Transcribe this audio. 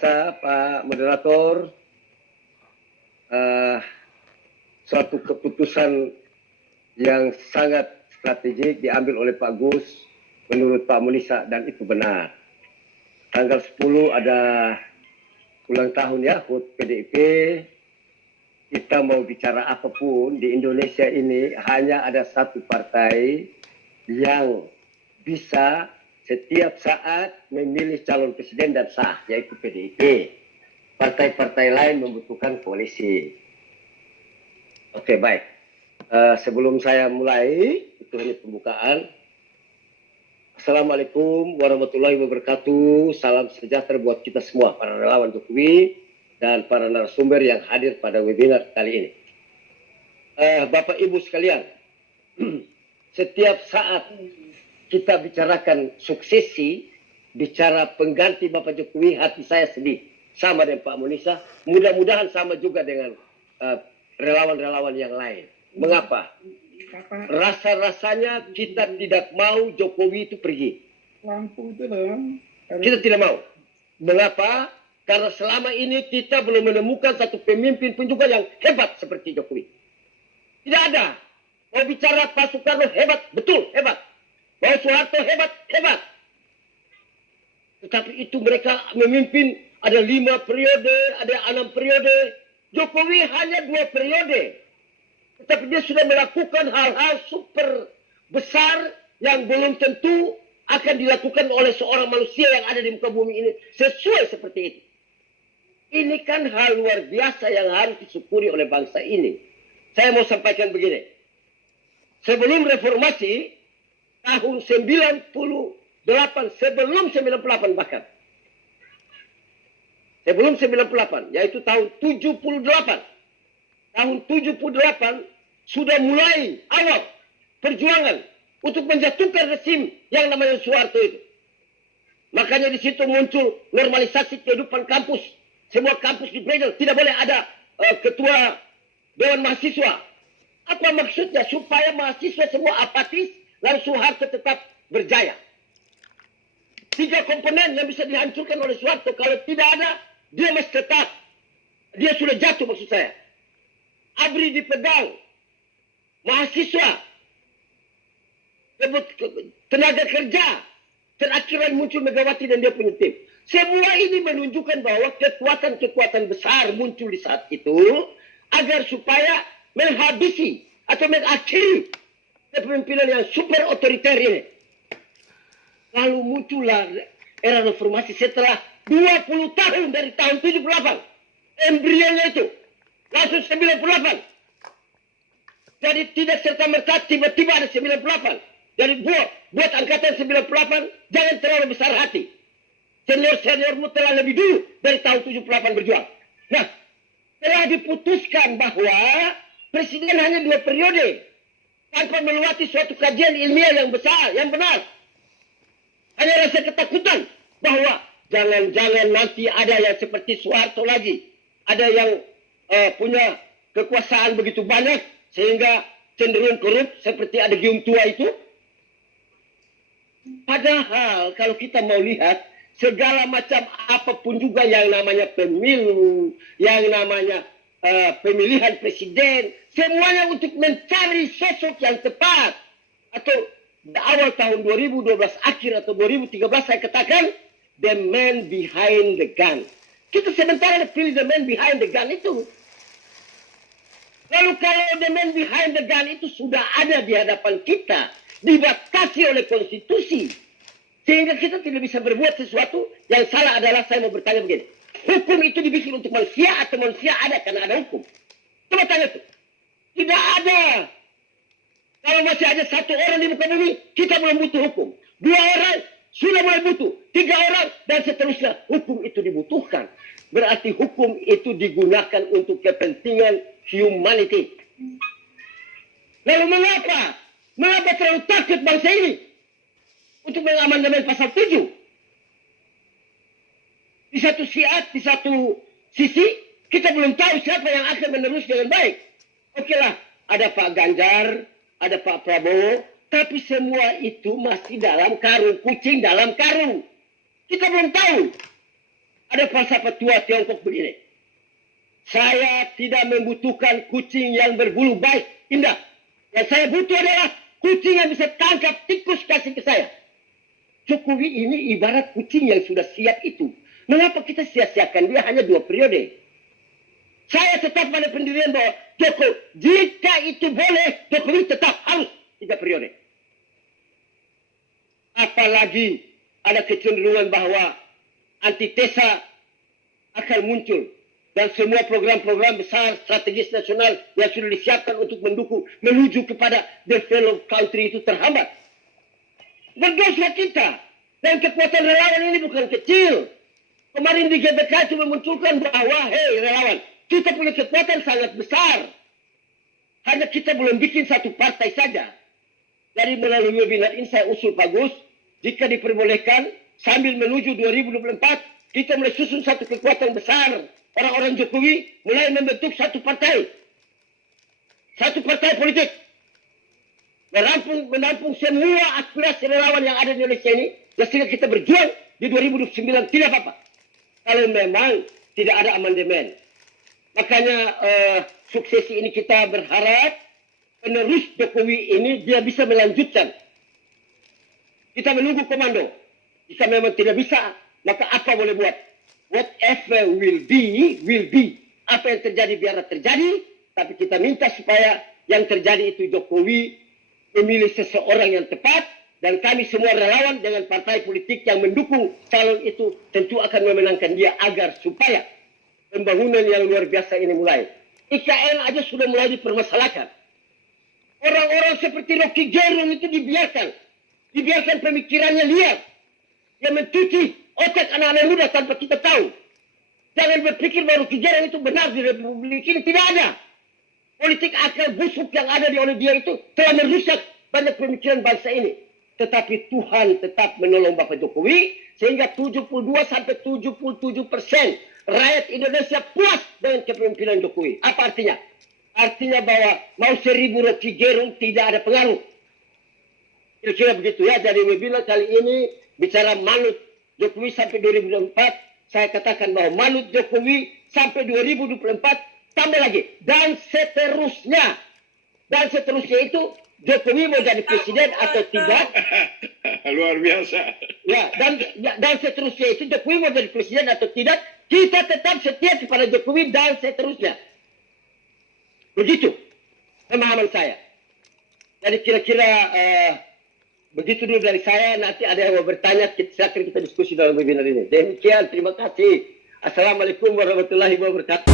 biasa Pak Moderator, suatu keputusan yang sangat strategik diambil oleh Pak Gus menurut Pak Mulisa, dan itu benar. Tanggal 10 ada ulang tahun ya HUT PDIP. Kita mau bicara apapun di Indonesia ini, hanya ada satu partai yang bisa setiap saat memilih calon presiden dan sah, yaitu PDIP. Partai-partai lain membutuhkan koalisi. Oke, baik. Sebelum saya mulai, itu hanya pembukaan. Assalamualaikum warahmatullahi wabarakatuh. Salam sejahtera buat kita semua, para relawan Jokowi dan para narasumber yang hadir pada webinar kali ini. Bapak Ibu sekalian, setiap saat kita bicarakan suksesi, bicara pengganti Bapak Jokowi, hati saya sedih. Sama dengan Pak Mulisa, mudah-mudahan sama juga dengan relawan-relawan yang lain. Mengapa? Rasa-rasanya kita tidak mau Jokowi itu pergi. Kita tidak mau. Mengapa? Karena selama ini kita belum menemukan satu pemimpin pun juga yang hebat seperti Jokowi. Tidak ada. Mau bicara Pak Soekarno hebat, betul hebat. Mau Soeharto hebat, hebat. Tetapi itu mereka memimpin ada 5 periode, ada 6 periode. Jokowi hanya 2 periode. Tetapi dia sudah melakukan hal-hal super besar yang belum tentu akan dilakukan oleh seorang manusia yang ada di muka bumi ini. Sesuai seperti itu. Ini kan hal luar biasa yang harus disyukuri oleh bangsa ini. Saya mau sampaikan begini. Sebelum reformasi, tahun 98, sebelum 98 bahkan. Sebelum 98, yaitu tahun 78. Tahun 78 sudah mulai awal perjuangan untuk menjatuhkan rezim yang namanya Soeharto itu. Makanya di situ muncul normalisasi kehidupan kampus. Semua kampus digeledah, tidak boleh ada ketua Dewan Mahasiswa. Apa maksudnya? Supaya mahasiswa semua apatis, lalu Soeharto tetap berjaya. 3 komponen yang bisa dihancurkan oleh Soeharto. Kalau tidak ada, dia masih tetap. Dia sudah jatuh maksud saya. ABRI dipegang. Mahasiswa. Tenaga kerja. Terakhiran muncul Megawati dan dia punya tim. Semua ini menunjukkan bahwa kekuatan-kekuatan besar muncul di saat itu agar supaya menghabisi atau mengakhiri kepemimpinan yang super otoriter ini. Lalu muncullah era reformasi setelah 20 tahun dari tahun 78. Embrionya itu. Langsung 98. Jadi tidak serta-merta tiba-tiba ada 98. Jadi buat angkatan 98 jangan terlalu besar hati. Senior-seniormu telah lebih dulu dari tahun 78 berjuang. Nah, telah diputuskan bahwa presiden hanya 2 periode. Tanpa melewati suatu kajian ilmiah yang besar, yang benar. Hanya rasa ketakutan bahwa jangan-jangan nanti ada yang seperti Soeharto lagi. Ada yang punya kekuasaan begitu banyak sehingga cenderung korup seperti ada Gium tua itu. Padahal kalau kita mau lihat segala macam apapun juga yang namanya pemilu, yang namanya pemilihan presiden, semuanya untuk mencari sosok yang tepat. Atau awal tahun 2012 akhir atau 2013 saya katakan, the man behind the gun. Kita sementara pilih the man behind the gun itu. Lalu kalau the man behind the gun itu sudah ada di hadapan kita, dibatasi oleh konstitusi, sehingga kita tidak bisa berbuat sesuatu, yang salah adalah saya mau bertanya begini. Hukum itu dibikin untuk manusia atau manusia ada karena ada hukum? Coba tanya itu. Tidak ada. Kalau masih ada 1 orang di muka bumi, kita belum butuh hukum. 2 orang sudah mulai butuh. 3 orang dan seterusnya. Hukum itu dibutuhkan. Berarti hukum itu digunakan untuk kepentingan humanity. Lalu mengapa? Mengapa terlalu takut bangsa ini untuk mengamandemen pasal 7? Di satu sisi, kita belum tahu siapa yang akan menerus dengan baik. Oke lah, ada Pak Ganjar, ada Pak Prabowo, tapi semua itu masih dalam karung, kucing dalam karung. Kita belum tahu. Ada falsafah tua Tiongkok begini. Saya tidak membutuhkan kucing yang berbulu baik, indah. Yang saya butuh adalah kucing yang bisa tangkap tikus kasih ke saya. Jokowi ini ibarat kucing yang sudah siap itu. Mengapa kita sia-siakan dia hanya 2 periode? Saya tetap pada pendirian bahwa Jokowi, jika itu boleh, Jokowi tetap harus 3 periode. Apalagi ada kecenderungan bahwa antitesa akan muncul. Dan semua program-program besar strategis nasional yang sudah disiapkan untuk mendukung, menuju kepada developed country itu terhambat. Berdosa kita. Dan kekuatan relawan ini bukan kecil. Kemarin di GBK itu memunculkan bahwa, hei relawan, kita punya kekuatan sangat besar. Hanya kita belum bikin satu partai saja. Jadi melalui webinar ini saya usul Pak Gus, jika diperbolehkan, sambil menuju 2024, kita mulai susun satu kekuatan besar. Orang-orang Jokowi mulai membentuk satu partai. Satu partai politik. Menampung semua aspirasi relawan yang ada di Indonesia ini. Dan sehingga kita berjuang di 2029 tidak apa-apa. Kalau memang tidak ada amandemen. Makanya suksesi ini kita berharap penerus Jokowi ini dia bisa melanjutkan. Kita menunggu komando. Jika memang tidak bisa, maka apa boleh buat? Whatever will be. Apa yang terjadi biarlah terjadi. Tapi kita minta supaya yang terjadi itu Jokowi memilih seseorang yang tepat. Dan kami semua relawan dengan partai politik yang mendukung calon itu tentu akan memenangkan dia agar supaya pembangunan yang luar biasa ini mulai. IKN aja sudah mulai dipermasalahkan. Orang-orang seperti Rocky Gerung itu dibiarkan pemikirannya liar. Yang mencuci otak anak-anak muda tanpa kita tahu. Jangan berpikir bahwa Rocky Gerung itu benar di Republik ini. Tidak ada. Politik akal busuk yang ada di oleh dia itu telah merusak banyak pemikiran bangsa ini. Tetapi Tuhan tetap menolong Bapak Jokowi. Sehingga 72-77% rakyat Indonesia puas dengan kepemimpinan Jokowi. Apa artinya? Artinya bahwa mau 1000 Rocky Gerung tidak ada pengaruh. Kira-kira begitu ya. Jadi webinar kali ini bicara manut Jokowi sampai 2024. Saya katakan bahwa manut Jokowi sampai 2024. Tambah lagi. Dan seterusnya. Dan seterusnya itu Jokowi mau jadi presiden atau tidak. Luar biasa. Ya, dan seterusnya itu Jokowi mau jadi presiden atau tidak. Kita tetap setia kepada Jokowi dan seterusnya. Begitu pemahaman saya. Jadi kira-kira begitu dulu dari saya. Nanti ada yang mau bertanya, silakan kita diskusi dalam webinar ini. Demikian, terima kasih. Assalamualaikum warahmatullahi wabarakatuh.